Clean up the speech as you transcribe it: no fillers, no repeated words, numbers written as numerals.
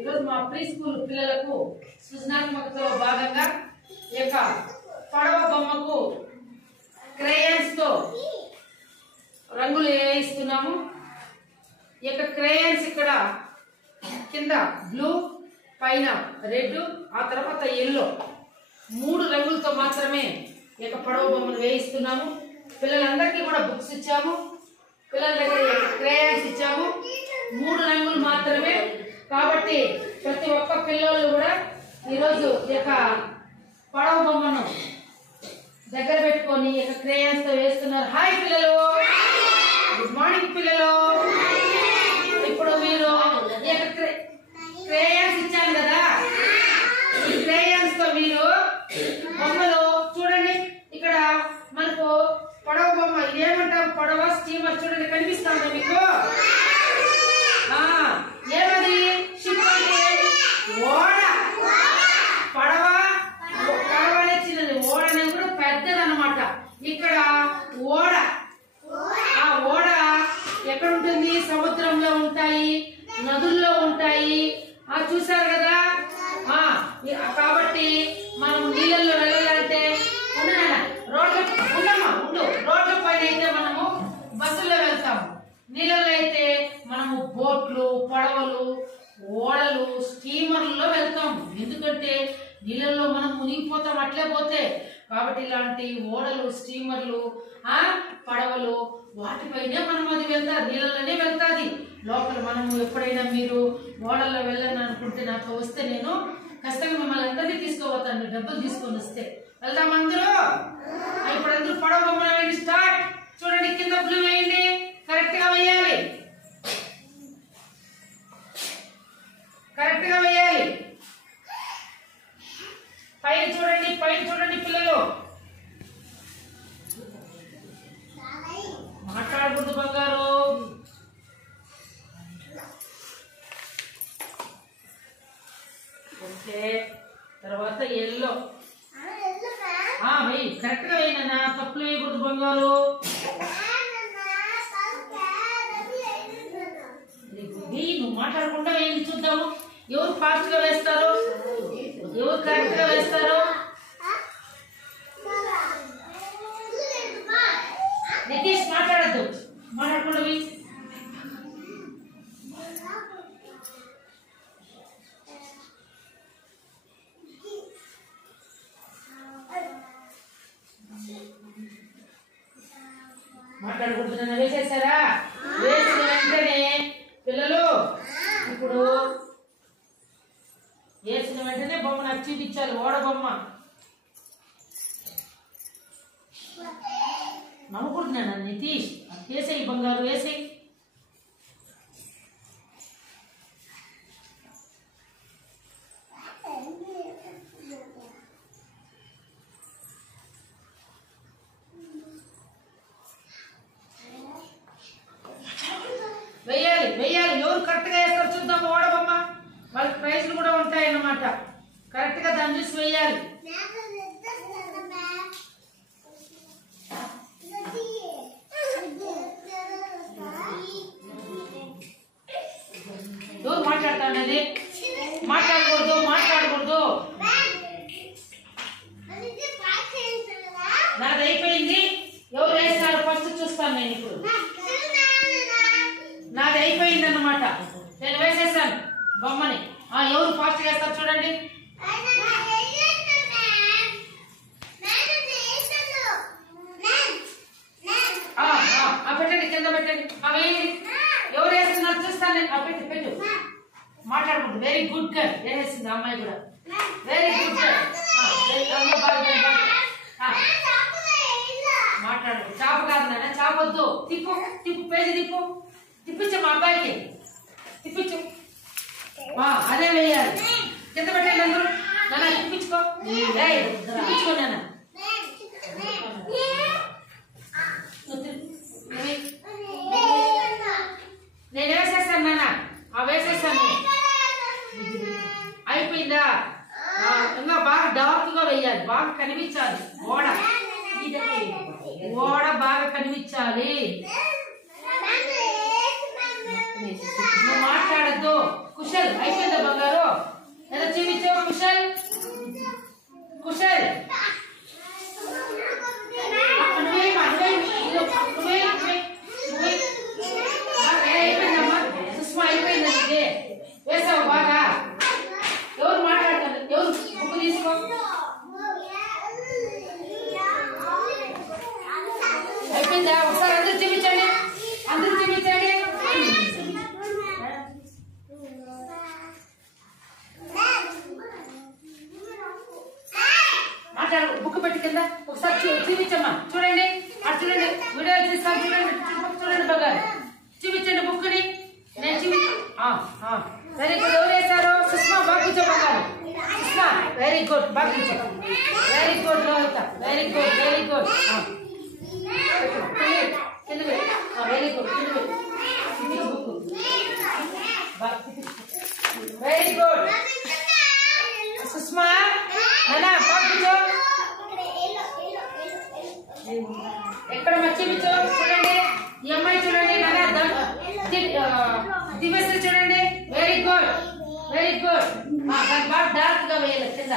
ఈరోజు మా pre school పిల్లలకు సృజనాత్మకతలో భాగంగా ఈ యొక్క పడవ బొమ్మకు క్రేయన్స్ తో రంగులు వేయిస్తున్నాము. ఈ యొక్క క్రేయన్స్ ఇక్కడ కింద బ్లూ, పైన రెడ్, ఆ తర్వాత ఎల్లో, 3 రంగులతో మాత్రమే ఈ యొక్క పడవ బొమ్మను వేయిస్తున్నాము. పిల్లలందరికీ కూడా బుక్స్ ఇచ్చాము, పిల్లల దగ్గర క్రేయన్స్ ఇచ్చాము. 3 రంగులు మాత్రమే. కాబట్టి ప్రతి ఒక్క పిల్లలు కూడా ఈరోజు ఈ యొక్క పడవ బొమ్మను దగ్గర పెట్టుకొని ఈ యొక్క క్రేయన్స్ తో వేస్తున్నారు. హాయ్ పిల్లలు, గుడ్ మార్నింగ్ పిల్లలు. ఇప్పుడు మీరు ఈ యొక్క క్రేయన్స్ ఇచ్చాను కదా, ఈ క్రేయన్స్ తో మీరు బొమ్మలు చూడండి. ఇక్కడ మనకు పడవ బొమ్మ, ఇదేమంటాం, పడవ స్టీమర్ చూడండి, కనిపిస్తాందా మీకు? ఏమది? షిప్ అంటే ఓడ. పడవ పడవ చిన్నది, ఓడ అనేది కూడా పెద్దదన్నమాట. ఇక్కడ ఓడ, ఆ ఓడ ఎక్కడ ఉంటుంది? సముద్రంలో ఉంటాయి, నదుల్లో ఉంటాయి. చూసారు కదా. కాబట్టి మనం నీళ్ళల్లో వెళ్ళాలంటే రోడ్ల పైన అయితే మనము బస్సుల్లో వెళ్తాము, నీళ్ళల్లో అయితే మనము బోట్లు, పడవలు, ఓడలు, స్టీమర్లలో వెళ్తాము. ఎందుకంటే నీళ్ళల్లో మనం మునిగిపోతాం అట్లే పోతే. కాబట్టి ఇలాంటి ఓడలు, స్టీమర్లు, పడవలు, వాటిపైనే మనం అది వెళ్తారు, నీళ్ళలోనే వెళ్తాది. లోపల మనము ఎప్పుడైనా మీరు ఓడల్లో వెళ్ళని అనుకుంటే నాకు వస్తే నేను ఖచ్చితంగా మిమ్మల్ని అందరినీ తీసుకోపోతాను, డబ్బులు తీసుకొని వస్తే. వెళ్దాం అందరూ? ఇప్పుడు అందరూ పడవ బొమ్మ వేయండి, స్టార్ట్. చూడండి, కింద బ్లూ వేయండి, కరెక్ట్ గా వేయాలి, కరెక్ట్ గా వేయాలి. పైన చూడండి, పైన చూడండి పిల్లలు, మాట్లాడకూడదు బంగారు. ఓకే, తర్వాత ఎల్లో వెయ్యి, కరెక్ట్ గా వేయనా, తప్పులు వేయకూడదు బంగారు. నువ్వు మాట్లాడకుండా వేయండి, చూద్దాము ఎవరు ఫాస్ట్ గా వేస్తారు, ఎవరు కరెక్ట్ గా వేస్తారు. నితీష్ మాట్లాడద్దు, మాట్లాడకుండా వేయి. మాట్లాడకూడదు. నన్ను వేసేసారా? వేసిన వెంటనే పిల్లలు ఇప్పుడు వేసిన వెంటనే బొమ్మ నాకు చూపించాలి, ఓడ బొమ్మ. నవ్వుకుంటున్నాను నితీష్, వేసేయి బంగారు, వేసేయి. వెయ్యాలి, వెయ్యాలి. ఎవరు కరెక్ట్ గా వేస్తారు చూద్దాం ఓడ బొమ్మ. వాళ్ళకి ప్రైజ్లు కూడా ఉంటాయి అన్నమాట. కరెక్ట్ గా దాన్ని చూసి వెయ్యాలి. ఎవరు మాట్లాడతాండేది? మాట్లాడకూడదు, మాట్లాడకూడదు. నాది అయిపోయింది, ఎవరు వేస్తారు ఫస్ట్ చూస్తాను నేను. ఇప్పుడు నాది అయిపోయింది అన్నమాట, నేను వేసేసాను బొమ్మని. ఎవరు ఫాస్ట్ వేస్తారు చూడండి. పెట్టండి, కింద పెట్టండి. ఎవరు వేస్తున్నారు చూస్తాను నేను. పెట్టు పెట్టు, మాట్లాడకూడదు. వెరీ గుడ్ గర్ల్, వేసేసింది అమ్మాయి కూడా. Very good girl. మాట్లాడదు. చాప కాదు నాన్న, చాపొద్దు. తిప్పు తిప్పు, పేజీ తిప్పు, తిప్పించు మా అబ్బాయికి, తిప్పించు. అదే వేయాలి. కింద పెట్టండి అందరూ. నాన్న తిప్పించుకో, తిప్పించుకో నాన్న. నేను వేసేస్తాను నాన్న, వేసేస్తాను. అయిపోయిందా? ఇంకా బాగా డార్క్ గా వేయాలి, బాగా కనిపించాలి ఓడ. ఓడ బాగా కనిపించాలి. నువ్వు మాట్లాడద్దు. కుశల్ అయిపోయిందా బంగారు? కుషల్ సుష్మా అయిపోయిందండి వేసావు బాగా ఎవరు మాట్లాడతారు ఎవరు బుక్ తీసుకో అయిపోయిందా ఒకసారి అందరూ చూపించండి మాట్లాడు బుక్ పెట్టి కింద ఒకసారి చూపించమ్మా చూడండి అటు చూడండి వీడియో తీస్తాను చూడండి చూడండి బాగా చూపించండి బుక్ ని నేను వెరీ గుడ్ ఎవరు వేశారు సుష్మా బాగా కూర్చో బంగారు సుష్మా వెరీ గుడ్ బాగా కూర్చో very good Lohitha very good very good కింద very good very good Sushma నానా బాగా కూర్చో ఎక్కడ చూపించో చూడండి ఈ అమ్మాయి చూడండి నానా దివ్యశ్రీ చూడండి వెరీ గుడ్ బాగా డార్క్ గా వేయాలి కింద